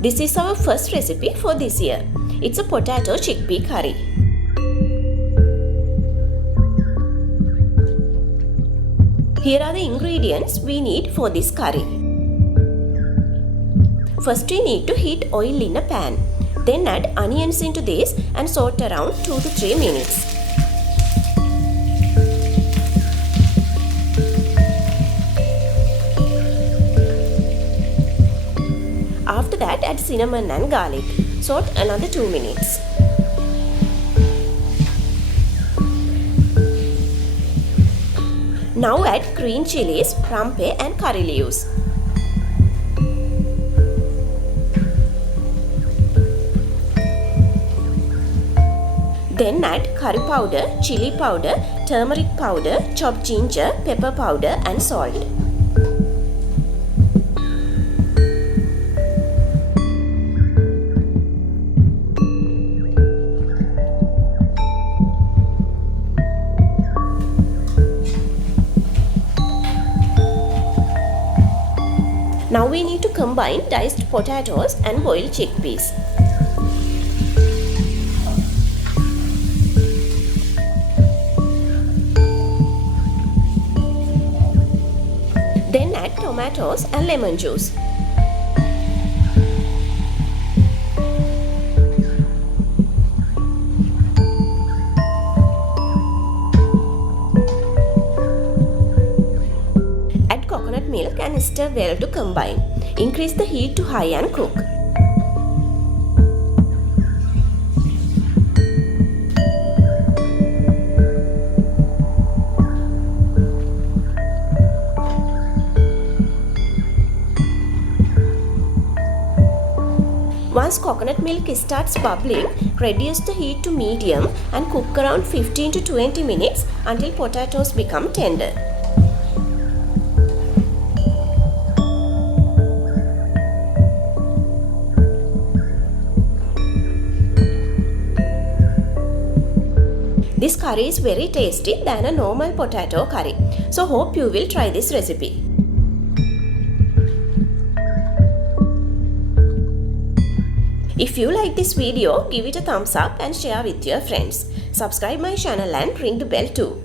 This is our first recipe for this year. It's a potato chickpea curry. Here are the ingredients we need for this curry. First we need to heat oil in a pan. Then add onions into this and saute around 2 to 3 minutes. After that add cinnamon and garlic. Saute another 2 minutes. Now add green chilies, rampe and curry leaves. Then add curry powder, chili powder, turmeric powder, chopped ginger, pepper powder and salt. Now we need to combine diced potatoes and boiled chickpeas. Then add tomatoes and lemon juice. Add coconut milk and stir well to combine. Increase the heat to high and cook. Once coconut milk starts bubbling, reduce the heat to medium and cook around 15 to 20 minutes until potatoes become tender. This curry is very tasty than a normal potato curry. So hope you will try this recipe. If you like this video, give it a thumbs up and share with your friends. Subscribe my channel and ring the bell too.